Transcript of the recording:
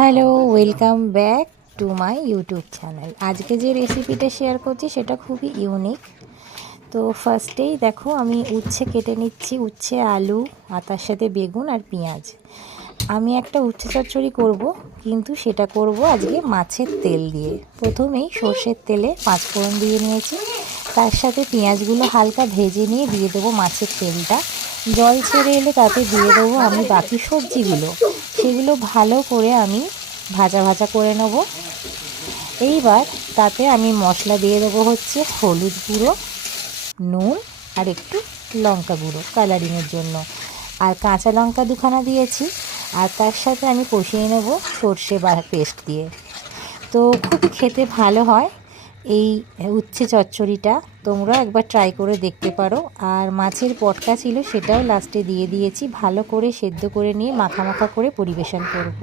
Hello, welcome back to my YouTube channel. আজকে যে রেসিপিটা শেয়ার করছি সেটা খুবই ইউনিক। তো ফার্স্টেই দেখো আমি উচ্ছে কেটে নিচ্ছি, উচ্ছে, আলু আর তার সাথে বেগুন আর পেঁয়াজ। আমি একটা উচ্ছে চচ্চড়ি করব, কিন্তু সেটা করব আজকে মাছের তেল দিয়ে। প্রথমেই সর্ষের তেলে পাঁচফোড়ন দিয়ে নিয়েছি, তার সাথে পেঁয়াজগুলো হালকা ভেজে নিয়ে দিয়ে দেবো মাছের তেলটা। জল ছেড়ে এলে তাতে দিয়ে দেবো আমি বাকি সবজিগুলো, সেগুলো ভালো করে আমি ভাজা ভাজা করে নেব। এইবার তাতে আমি মশলা দিয়ে দেবো হচ্ছে হলুদ গুঁড়ো, নুন আর একটু লঙ্কা গুঁড়ো কালারিংয়ের জন্য, আর কাঁচা লঙ্কা দুখানা দিয়েছি। আর তার সাথে আমি কষিয়ে নেব সর্ষে পেস্ট দিয়ে। তো খুবই খেতে ভালো হয় এই উচ্ছে চচ্চড়িটা, তোমরা একবার ট্রাই করে দেখতে পারো। আর মাছের পটকা ছিল, সেটাও লাস্টে দিয়ে দিয়েছি। ভালো করে সেদ্ধ করে নিয়ে মাখা মাখা করে পরিবেশন করব।